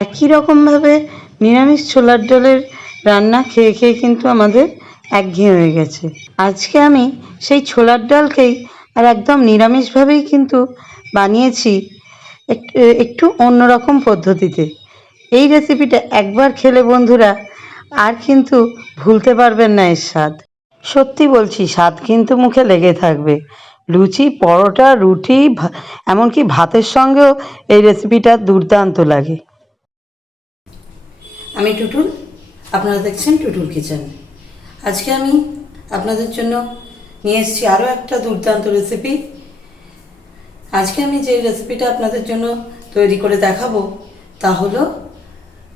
একই রকমভাবে নিরামিষ ছোলার ডালের রান্না খেয়ে খেয়ে কিন্তু আমাদের একঘেয়ে হয়ে গেছে। আজকে আমি সেই ছোলার ডালকেই আর একদম নিরামিষভাবেই কিন্তু বানিয়েছি এক- একটু অন্যরকম পদ্ধতিতে। এই রেসিপিটা একবার খেলে বন্ধুরা আর কিন্তু ভুলতে পারবেন না এর স্বাদ। সত্যি বলছি, স্বাদ কিন্তু মুখে লেগে থাকবে। লুচি, পরোটা, রুটি এমনকি ভাতের সঙ্গেও এই রেসিপিটা দুর্দান্ত লাগে। আমি টুটুল, আপনারা দেখছেন টুটুল কিচেন। আজকে আমি আপনাদের জন্য নিয়ে এসেছি আরও একটা দুর্দান্ত রেসিপি আজকে আমি যে রেসিপিটা আপনাদের জন্য তৈরি করে দেখাবো, তা হলো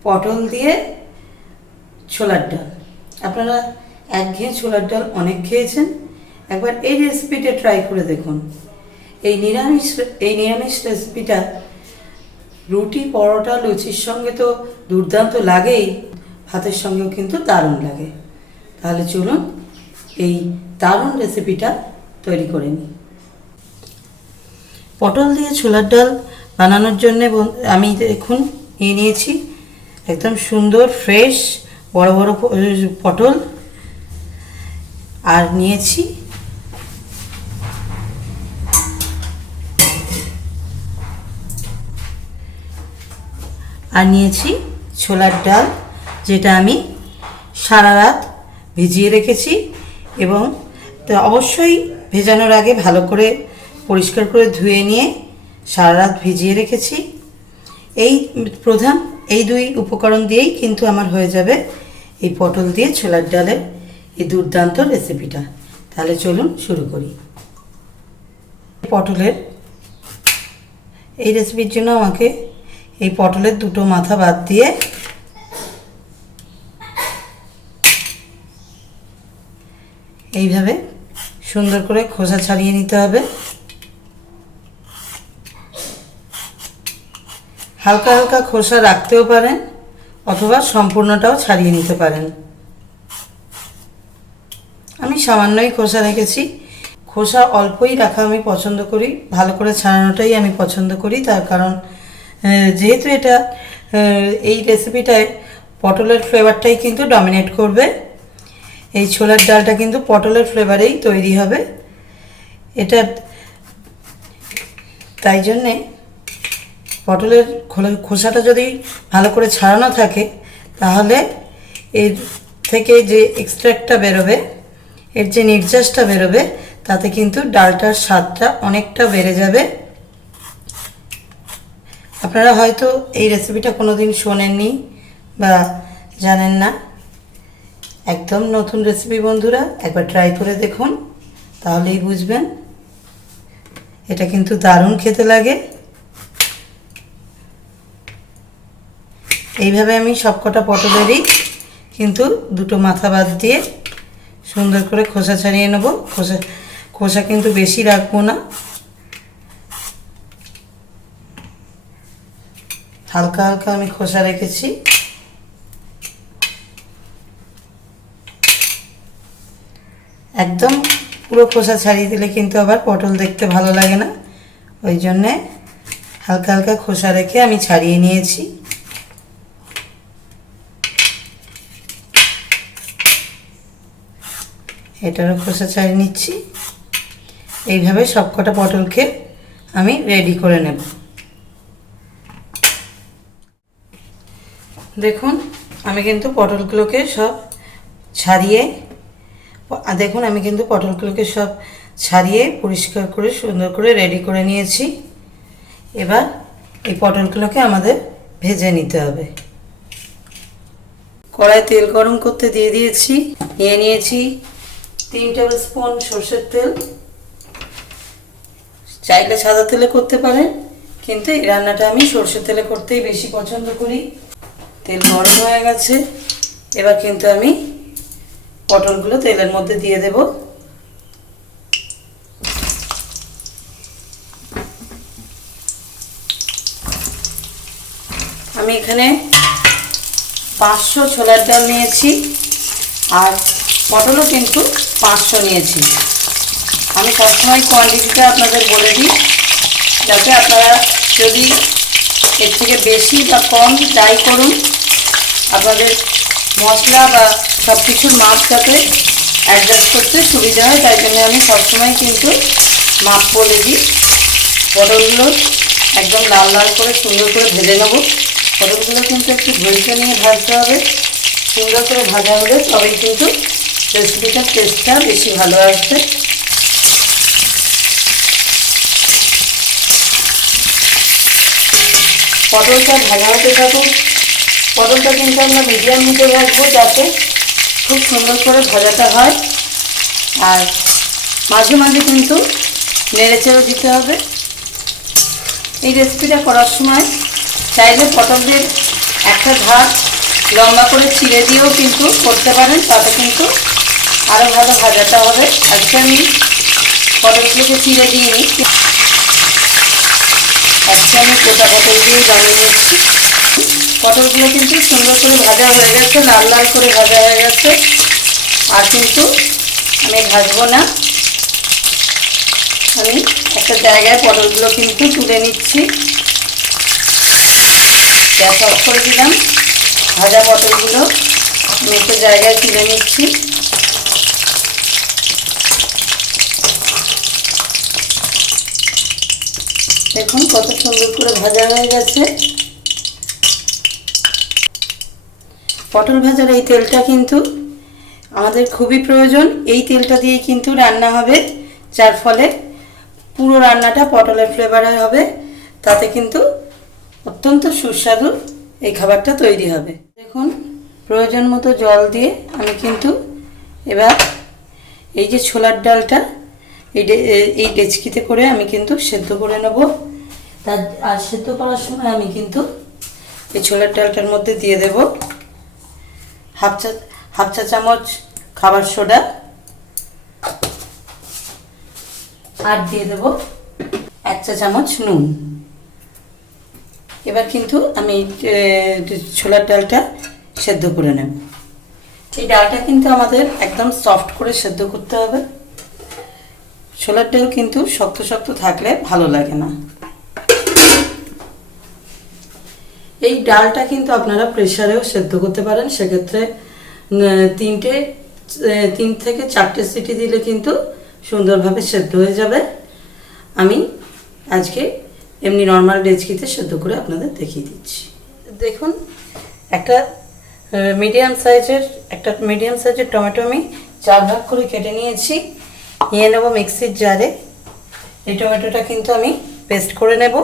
পটল দিয়ে ছোলার ডাল। আপনারা একঘেয়ে ছোলার ডাল অনেক খেয়েছেন, একবার এই রেসিপিটা ট্রাই করে দেখুন। এই নিরামিষ এই নিরামিষ রেসিপিটা রুটি, পরোটা, লুচির সঙ্গে তো দুর্দান্ত লাগেই, ভাতের সঙ্গেও কিন্তু দারুণ লাগে। তাহলে চলুন এই দারুণ রেসিপিটা তৈরি করে নিই। পটল দিয়ে ছোলার ডাল বানানোর জন্যে আমি দেখুন নিয়ে নিয়েছি একদম সুন্দর ফ্রেশ বড় বড় পটল। আর নিয়েছি আর নিয়েছি ছোলার ডাল, যেটা আমি সারা রাত ভিজিয়ে রেখেছি এবং তো অবশ্যই ভেজানোর আগে ভালো করে পরিষ্কার করে ধুয়ে নিয়ে সারা রাত ভিজিয়ে রেখেছি। এই প্রধান, এই দুই উপকরণ দিয়েই কিন্তু আমার হয়ে যাবে এই পটল দিয়ে ছোলার ডালের এই দুর্দান্ত রেসিপিটা তাহলে চলুন শুরু করি। পটলের এই রেসিপির জন্য আমাকে এই পটলের দুটো মাথা বাদ দিয়ে এইভাবে সুন্দর করে খোসা ছাড়িয়ে নিতে হবে। হালকা হালকা খোসা রাখতেও পারেন অথবা সম্পূর্ণটাও ছাড়িয়ে নিতে পারেন। আমি সামান্যই খোসা রেখেছি। খোসা অল্পই রাখা আমি পছন্দ করি। ভালো করে ছাড়ানোটাই আমি পছন্দ করি। তার কারণ যেহেতু এটা এই রেসিপিটায় পটলের ফ্লেভারটাই কিন্তু ডমিনেট করবে। এই ছোলার ডালটা কিন্তু পটলের ফ্লেভারেই তৈরি হবে। এটা, তাই জন্যে পটলের খোসাটা যদি ভালো করে ছাড়ানো থাকে, তাহলে এর থেকে যে এক্সট্র্যাক্টটা বেরোবে, এর যে নির্যাসটা বেরোবে, তাতে কিন্তু ডালটার স্বাদটা অনেকটা বেড়ে যাবে। আপনারা হয়তো এই রেসিপিটা কোনো দিন শোনেননি বা জানেন না। একদম নতুন রেসিপি বন্ধুরা, একবার ট্রাই করে দেখুন, তাহলেই বুঝবেন। এটা কিন্তু দারুণ খেতে লাগে। এইভাবে আমি সবকটা পটলেরই কিন্তু দুটো মাথা বাদ দিয়ে সুন্দর করে খোসা ছাড়িয়ে নেব। খোসা খোসা কিন্তু বেশি রাখব না। হালকা হালকা আমি খোসা রেখেছি। একদম পুরো খোসা ছাড়িয়ে দিলে কিন্তু আবার পটল দেখতে ভালো লাগে না। ওই জন্যে হালকা হালকা খোসা রেখে আমি ছাড়িয়ে নিয়েছি। এটারও খোসা ছাড়িয়ে নিচ্ছি। এইভাবে সবকটা পটলকে আমি রেডি করে নেব। দেখুন, আমি কিন্তু পটলগুলোকে সব ছাড়িয়ে দেখুন, আমি কিন্তু পটলগুলোকে সব ছাড়িয়ে পরিষ্কার করে, সুন্দর করে রেডি করে নিয়েছি। এবার এই পটলগুলোকে আমাদের ভেজে নিতে হবে। কড়াই তেল গরম করতে দিয়ে দিয়েছি, নিয়ে নিয়েছি তিন টেবিল স্পুন সর্ষের তেল। চাইলে সাদা তেলে করতে পারেন, কিন্তু এই রান্নাটা আমি সর্ষের তেলে করতেই বেশি পছন্দ করি। তেল গরম হয়ে গেছে। এবার কিন্তু আমি পটলগুলো তেলের মধ্যে দিয়ে দেব। আমি এখানে পাঁচশো ছোলার ডাল নিয়েছি আর পটলও কিন্তু পাঁচশো নিয়েছি। আমি সবসময় কোয়ান্টিটিটা আপনাদের বলে দিই, যাতে আপনারা যদি এর থেকে বেশি বা কম যাই করুন আপনাদের মশলা বা সব কিছুর মাপ যাতে অ্যাডজাস্ট করতে সুবিধা হয়, তাই জন্য আমি সবসময় কিন্তু মাপ বলে দিই। পটলগুলো একদম লাল লাল করে সুন্দর করে ভেজে নেব। পটলগুলো কিন্তু একটু ধৈর্য নিয়ে ভাজতে হবে। সুন্দর করে ভাজা হলে তবেই কিন্তু রেসিপিটার টেস্টটা বেশি ভালো আসবে। পটলটা ভাজা হতে থাকুক পটলটা কিন্তু আমরা মিডিয়াম হিটে রাখব যাতে খুব সুন্দর করে ভাজাটা হয়। আর মাঝে মাঝে কিন্তু নেড়ে চেড়ে দিতে হবে। এই রেসিপিটা করার সময় চাইলে পটলদের একটা ধার লম্বা করে চিড়ে দিয়েও কিন্তু করতে পারেন, তাতে কিন্তু আরও ভালো ভাজাটা হবে। আজকে আমি পটলগুলোকে চিড়ে দিইনি আজকে আমি কোটা পটল দিয়ে বানিয়ে নিচ্ছি পটলগুলো কিন্তু সুন্দর করে ভাজা হয়ে গেছে, লাল লাল করে ভাজা হয়ে গেছে। আর কিন্তু আমি ভাজবো না। আমি একটা জায়গায় পটলগুলো কিন্তু তুলে নিচ্ছি। গ্যাস অফ করে দিলাম। ভাজা পটলগুলো আমি একটা জায়গায় তুলে নিচ্ছি। দেখুন কত সুন্দর করে ভাজা হয়ে গেছে। পটল ভাজার এই তেলটা কিন্তু আমাদের খুবই প্রয়োজন। এই তেলটা দিয়ে কিন্তু রান্না হবে, যার ফলে পুরো রান্নাটা পটলের ফ্লেভারে হবে। তাতে কিন্তু অত্যন্ত সুস্বাদু এই খাবারটা তৈরি হবে। দেখুন, প্রয়োজন মতো জল দিয়ে আমি কিন্তু এবার এই যে ছোলার ডালটা, এই এই ডেচকিতে করে আমি কিন্তু সেদ্ধ করে নেব। তার, আর সেদ্ধ করার সময় আমি কিন্তু এই ছোলার ডালটার মধ্যে দিয়ে দেব। হাফ চা হাফ চা চামচ খাবার সোডা। আর দিয়ে দেব এক চা চামচ নুন। এবার কিন্তু আমি ছোলার ডালটা সেদ্ধ করে নেব। এই ডালটা কিন্তু আমাদের একদম সফট করে সেদ্ধ করতে হবে। ছোলার ডাল কিন্তু শক্ত শক্ত থাকলে ভালো লাগে না। এই ডালটা কিন্তু আপনারা প্রেসারেও সেদ্ধ করতে পারেন। সেক্ষেত্রে তিনটে তিন থেকে চারটে সিটি দিলে কিন্তু সুন্দরভাবে সেদ্ধ হয়ে যাবে। আমি আজকে এমনি নর্মাল ডেচকিতে সেদ্ধ করে আপনাদের দেখিয়ে দিচ্ছি। দেখুন, একটা মিডিয়াম সাইজের একটা মিডিয়াম সাইজের টমেটো আমি চার ভাগ করে কেটে নিয়েছি। নিয়ে নেব মিক্সির জারে এই টমেটোটা কিন্তু আমি পেস্ট করে নেব।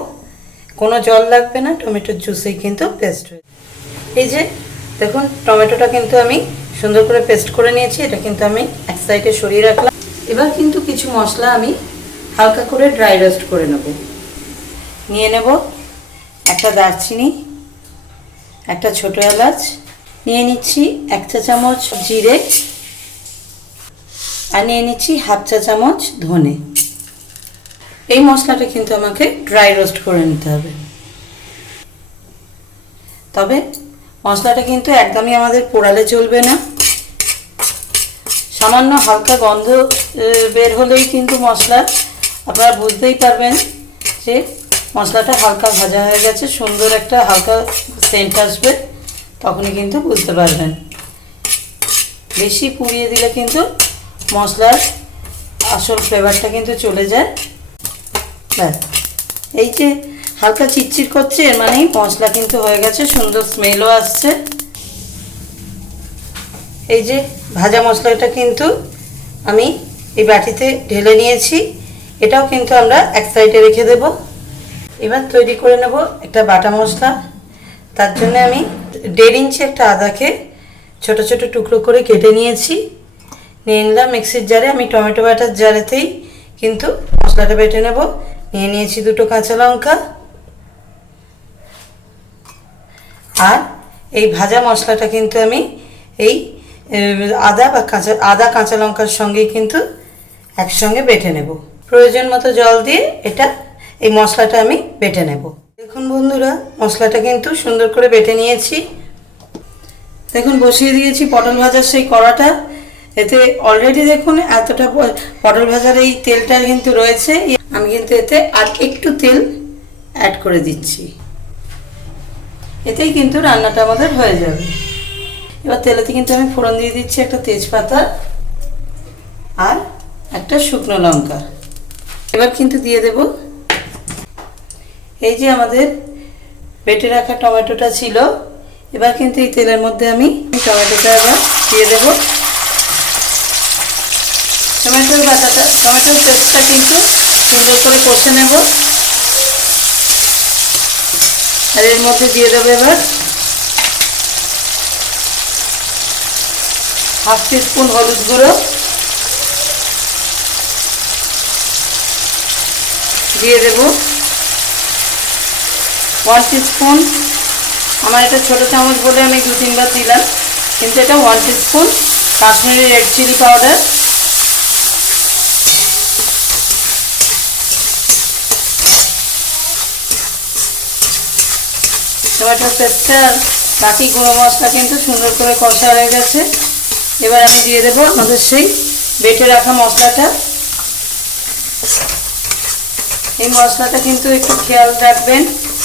কোনো জল লাগবে না টমেটোর জুসেই কিন্তু পেস্ট হয়ে এই যে, দেখুন টমেটোটা কিন্তু আমি সুন্দর করে পেস্ট করে নিয়েছি, এটা কিন্তু আমি এক সাইডে সরিয়ে রাখলাম। এবার কিন্তু কিছু মশলা আমি হালকা করে ড্রাই রোস্ট করে নেব। নিয়ে নেব একটা দারচিনি, একটা ছোটো এলাচ, নিয়ে নিচ্ছি এক চা চামচ জিরে, আর নিয়ে নিচ্ছি হাফ চা চামচ ধনে। এই মশলাটা কিন্তু আমাকে ড্রাই রোস্ট করে নিতে হবে। তবে মশলাটা কিন্তু একদমই আমাদের পোড়ালে চলবে না। সামান্য হালকা গন্ধ বের হলেই কিন্তু মশলা, আপনারা বুঝতেই পারবেন যে মশলাটা হালকা ভাজা হয়ে গেছে, সুন্দর একটা হালকা সেন্ট আসবে, তখনই কিন্তু বুঝতে পারবেন। বেশি পুড়িয়ে দিলে কিন্তু মশলার আসল ফ্লেভারটা কিন্তু চলে যায়। এই যে হালকা চিটচিট করছে, এর মানেই মশলা কিন্তু হয়ে গেছে, সুন্দর স্মেলও আসছে। এই যে ভাজা মশলাটা কিন্তু আমি এই বাটিতে ঢেলে নিয়েছি, এটাও কিন্তু আমরা এক সাইডে রেখে দেব। এবার তৈরি করে নেব একটা বাটা মশলা। তার জন্য আমি দেড় ইঞ্চি একটা আদাকে ছোট ছোট টুকরো করে কেটে নিয়েছি। নিয়ে নিলাম মিক্সির জারে, আমি টমেটো বাটার জারেতেই কিন্তু মশলাটা বেটে নেব। নিয়ে নিয়েছি দুটো কাঁচা লঙ্কা। আর এই ভাজা মশলাটা কিন্তু আমি এই আদা বা কাঁচা, আদা কাঁচা লঙ্কার সঙ্গেই কিন্তু একসঙ্গে বেটে নেব। প্রয়োজন মতো জল দিয়ে এটা, এই মশলাটা আমি বেটে নেব। দেখুন বন্ধুরা, মশলাটা কিন্তু সুন্দর করে বেটে নিয়েছি। দেখুন, বসিয়ে দিয়েছি পটল ভাজার সেই কড়াটা। এতে অলরেডি দেখুন এতটা পটল ভাজার এই তেলটা কিন্তু রয়েছে। আমি কিন্তু এতে আর একটু তেল অ্যাড করে দিচ্ছি। এতেই কিন্তু রান্নাটা আমাদের হয়ে যাবে। এবার তেলেতে কিন্তু আমি ফোড়ন দিয়ে দিচ্ছি একটা তেজপাতা আর একটা শুকনো লঙ্কা। এবার কিন্তু দিয়ে দেব এই যে আমাদের বেটে রাখা টমেটোটা ছিল। এবার কিন্তু এই তেলের মধ্যে আমি টমেটোটা এবার দিয়ে দেব। টমেটোর বাটাটা, টমেটোর পেস্টটা কিন্তু সুন্দর করে কষে নেব। আর এর মধ্যে দিয়ে দেবো এবার হাফ স্পুন হলুদ গুঁড়ো। দিয়ে দেব ওয়ান স্পুন আমার এটা ছোটো চামচ বলে আমি দু তিনবার দিলাম, কিন্তু এটা one spoon Kashmiri red chilli powder. টমেটোর পেস্টটা বাকি গুঁড়ো মশলা কিন্তু সুন্দর করে কষা হয়ে গেছে। এবার আমি দিয়ে দেবো আমাদের সেই বেটে রাখা মশলাটা। এই মশলাটা কিন্তু একটু খেয়াল রাখবেন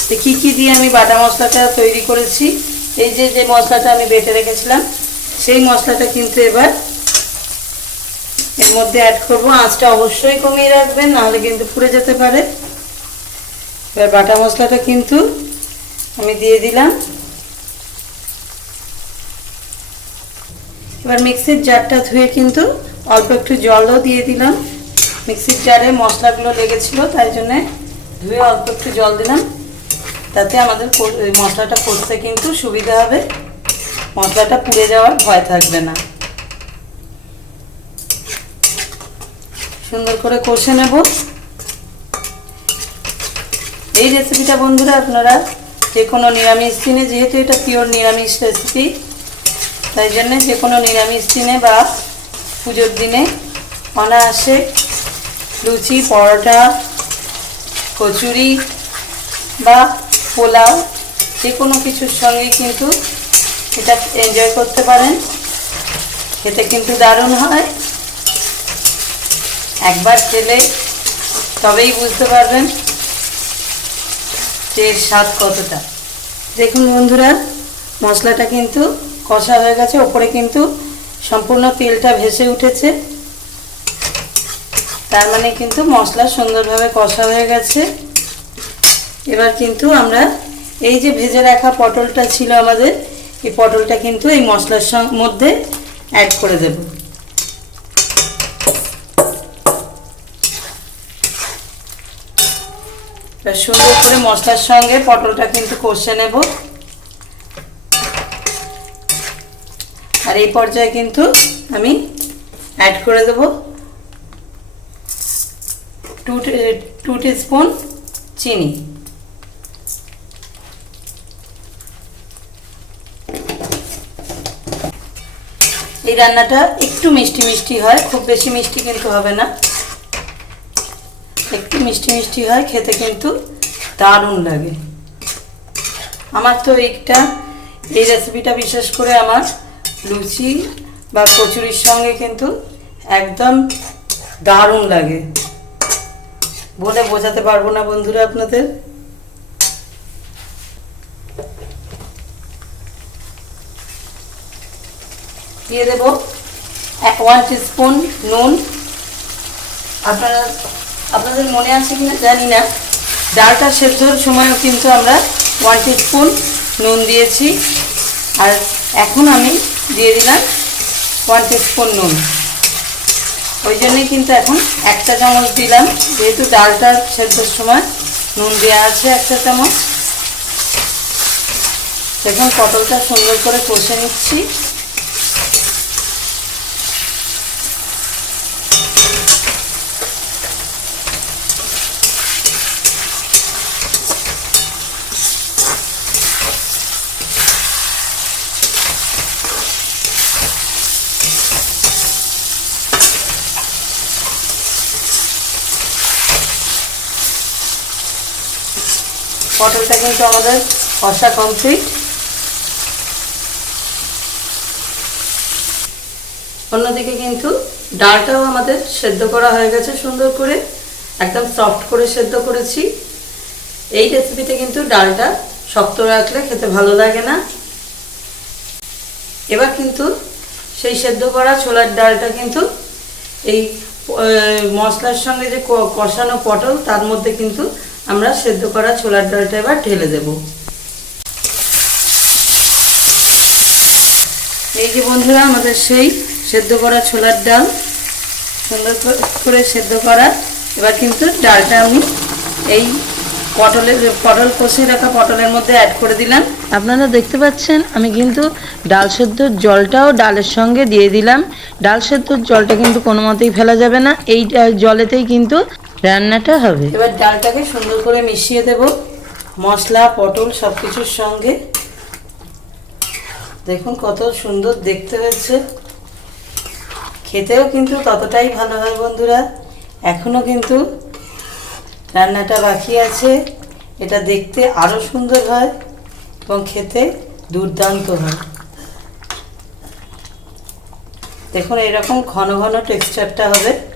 যে কী কী দিয়ে আমি বাটা মশলাটা তৈরি করেছি। এই যে যে মশলাটা আমি বেটে রেখেছিলাম, সেই মশলাটা কিন্তু এবার এর মধ্যে অ্যাড করব। আঁচটা অবশ্যই কমিয়ে রাখবেন, নাহলে কিন্তু পুড়ে যেতে পারে। এবার বাটা মশলাটা কিন্তু আমি দিয়ে দিলাম। এবার মিক্সির জারটা ধুয়ে কিন্তু অল্প একটু জলও দিয়ে দিলাম। মিক্সির জারে মশলাগুলো লেগেছিল, তাই জন্যে ধুয়ে অল্প একটু জল দিলাম। তাতে আমাদের মশলাটা করতে কিন্তু সুবিধা হবে। মশলাটা পুড়ে যাওয়ার ভয় থাকবে না। সুন্দর করে কষে নেব। এই রেসিপিটা বন্ধুরা আপনারা যে কোনো নিরামিষ দিনে, যেহেতু এটা পিওর নিরামিষ রেসিপি তাই জন্যে যে কোনো নিরামিষ দিনে বা পুজোর দিনে অনায়াসে লুচি, পরোটা, কচুরি বা পোলাও যে কোনো কিছুর সঙ্গে কিন্তু এটা এনজয় করতে পারেন। খেতে কিন্তু দারুণ হয়। একবার খেলে তবেই বুঝতে পারবেন যে এর স্বাদ কতটা? দেখুন বন্ধুরা, মশলাটা কিন্তু কষা হয়ে গেছে, ওপরে কিন্তু সম্পূর্ণ তেলটা ভেসে উঠেছে। তার মানে কিন্তু মশলা সুন্দরভাবে কষা হয়ে গেছে। এবার কিন্তু আমরা এই যে ভেজে রাখা পটলটা ছিল আমাদের, এই পটলটা কিন্তু এই মশলার মধ্যে অ্যাড করে দেব। সুন্দর করে মশলার সঙ্গে পটলটা কিন্তু কষে নেব। আর এই পর্যায়ে কিন্তু আমি অ্যাড করে দেব টু টু স্পুন চিনি। এই রান্নাটা একটু মিষ্টি মিষ্টি হয়, খুব বেশি মিষ্টি কিন্তু হবে না। একটু মিষ্টি মিষ্টি হয়, খেতে কিন্তু দারুণ লাগে। আমার তো এইটা, এই রেসিপিটা বিশেষ করে আমার লুচি বা কচুরির সঙ্গে কিন্তু একদম দারুণ লাগে। বলে বোঝাতে পারব না বন্ধুরা আপনাদের। দিয়ে দেবো এক ওয়ান স্পুন নুন। আপনারা আপনাদের মনে আছে কিনা জানি না। ডালটা সেদ্ধর সময়ও কিন্তু আমরা ওয়ান স্পুন নুন দিয়েছি। আর এখন আমি দিয়ে দিলাম ওয়ান স্পুন নুন। ওই জন্যই কিন্তু এখন একটা চামচ দিলাম। যেহেতু ডালটা সেদ্ধর সময় নুন দেওয়া আছে একটা চামচ। দেখুন পটলটা সুন্দর করে কষে নিচ্ছি। পটলটা কিন্তু আমাদের কষা কমপ্লিট অন্যদিকে কিন্তু ডালটাও আমাদের সেদ্ধ করা হয়ে গেছে সুন্দর করে, একদম সফট করে সেদ্ধ করেছি। এই রেসিপিতে কিন্তু ডালটা শক্ত রাখলে খেতে ভালো লাগে না। এবার কিন্তু সেই সেদ্ধ করা ছোলার ডালটা কিন্তু এই মশলার সঙ্গে যে কষানো পটল, তার মধ্যে কিন্তু আমরা সেদ্ধ করা ছোলার ডালটা এবার ঢেলে দেব। এই যে বন্ধুরা, আমাদের সেই সেদ্ধ করা ছোলার ডাল, সুন্দর করে- সেদ্ধ করা। এবার কিন্তু ডালটা আমি এই পটলের, পটল কষে রাখা পটলের মধ্যে অ্যাড করে দিলাম। আপনারা দেখতে পাচ্ছেন, আমি কিন্তু ডাল সেদ্ধর জলটাও ডালের সঙ্গে দিয়ে দিলাম। ডাল সেদ্ধর জলটা কিন্তু কোনো মতেই ফেলা যাবে না। এই জলেতেই কিন্তু রান্নাটা হবে। এবার ডালটাকে সুন্দর করে মিশিয়ে দেব। মশলা, পটল সব কিছুর সঙ্গে। দেখুন কত সুন্দর দেখতে হয়েছে। খেতেও কিন্তু ততটাই ভালো হয় বন্ধুরা। এখনও কিন্তু রান্নাটা বাকি আছে। এটা দেখতে আরও সুন্দর হয় এবং খেতে দুর্দান্ত হয়। দেখুন এরকম ঘন ঘন টেক্সচারটা হবে।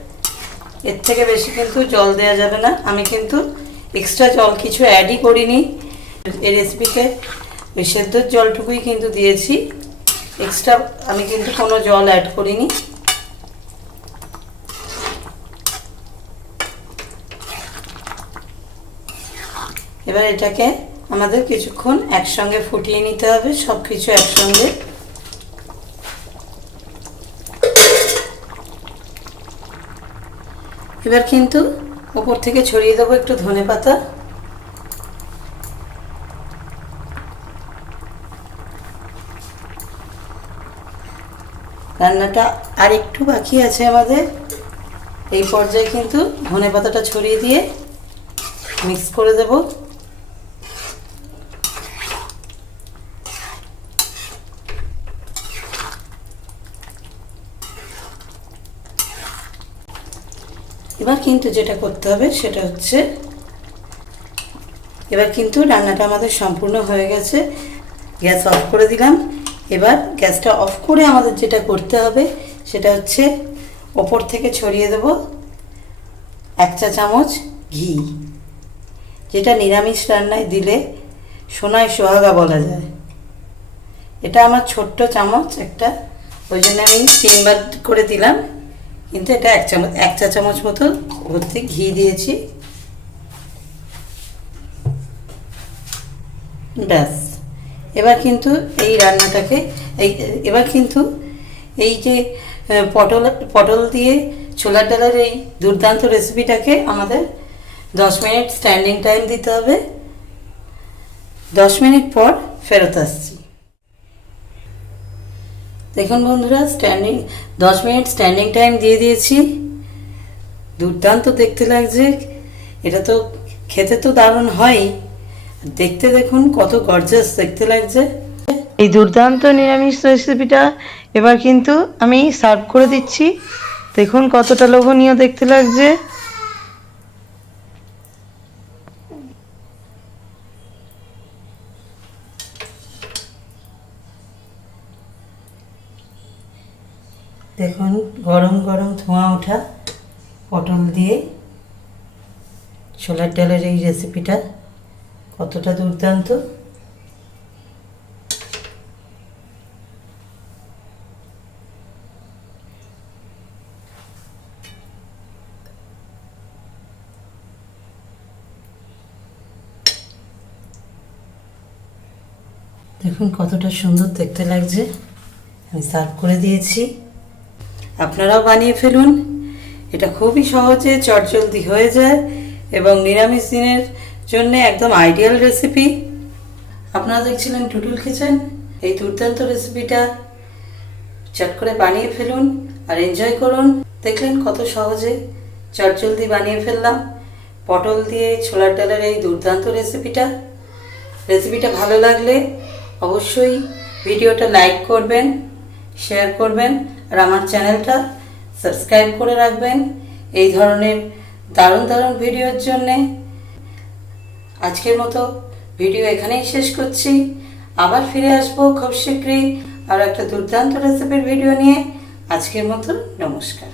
এর থেকে বেশি কিন্তু জল দেওয়া যাবে না। আমি কিন্তু এক্সট্রা জল কিছু অ্যাডই করিনি। এই রেসিপিতে ওই সেদ্ধর জলটুকুই কিন্তু দিয়েছি। এক্সট্রা আমি কিন্তু কোনো জল অ্যাড করিনি। এবার এটাকে আমাদের কিছুক্ষণ একসঙ্গে ফুটিয়ে নিতে হবে। সব কিছু একসঙ্গে। এবার কিন্তু ওপর থেকে ছড়িয়ে দেবো একটু ধনে পাতা। রান্নাটা আর একটু বাকি আছে আমাদের। এই পর্যায়ে কিন্তু ধনে পাতাটা ছড়িয়ে দিয়ে মিক্স করে দেব। এবার কিন্তু যেটা করতে হবে সেটা হচ্ছে, এবার কিন্তু রান্নাটা আমাদের সম্পূর্ণ হয়ে গেছে। গ্যাস অফ করে দিলাম। এবার গ্যাসটা অফ করে আমাদের যেটা করতে হবে সেটা হচ্ছে ওপর থেকে ছড়িয়ে দেব এক চা চামচ ঘি। যেটা নিরামিষ রান্নায় দিলে সোনায় সোহাগা বলা যায়। এটা আমার ছোট্ট চামচ, একটা, ওই জন্য আমি তিনবার করে দিলাম। কিন্তু এটা এক চামচ, এক চা চামচ মতো ভর্তি ঘি দিয়েছি। ব্যাস। এবার কিন্তু এই রান্নাটাকে, এই, এবার কিন্তু এই যে পটল পটল দিয়ে ছোলার ডালের এই দুর্দান্ত রেসিপিটাকে আমাদের দশ মিনিট স্ট্যান্ডিং টাইম দিতে হবে। দশ মিনিট পর ফেরত আসছি। দেখুন বন্ধুরা স্ট্যান্ডিং দশ মিনিট স্ট্যান্ডিং টাইম দিয়ে দিয়েছি। দুর্দান্ত দেখতে লাগছে। এটা তো খেতে তো দারুণ হয়। দেখতে দেখুন, কত গর্জাস দেখতে লাগছে। এই দুর্দান্ত নিরামিষ রেসিপিটা এবার কিন্তু আমি সার্ভ করে দিচ্ছি। দেখুন কতটা লোভনীয় দেখতে লাগছে। দেখুন, গরম গরম ধোঁয়া ওঠা, পটল দিয়ে ছোলার ডালের এই রেসিপিটা কতটা দুর্দান্ত। দেখুন কতটা সুন্দর দেখতে লাগছে। আমি সার্ভ করে দিয়েছি। আপনারাও বানিয়ে ফেলুন। এটা খুবই সহজে, চটজলদি হয়ে যায় এবং নিরামিষ দিনের জন্য একদম আইডিয়াল রেসিপি আপনারা দেখছিলেন টুটুল কিচেন। এই দুর্দান্ত রেসিপিটা চট করে বানিয়ে ফেলুন আর এনজয় করুন। দেখলেন কত সহজে, চটজলদি বানিয়ে ফেললাম। পটল দিয়ে ছোলার ডালের এই দুর্দান্ত রেসিপিটা রেসিপিটা ভালো লাগলে অবশ্যই ভিডিওটা লাইক করবেন শেয়ার করবেন। আর আমার চ্যানেলটা সাবস্ক্রাইব করে রাখবেন। এই ধরনের দারুণ দারুণ ভিডিওর জন্যে আজকের মতো ভিডিও এখানেই শেষ করছি। আবার ফিরে আসব খুব শীঘ্রই আর একটা দুর্দান্ত রেসিপির ভিডিও নিয়ে। আজকের মতো নমস্কার।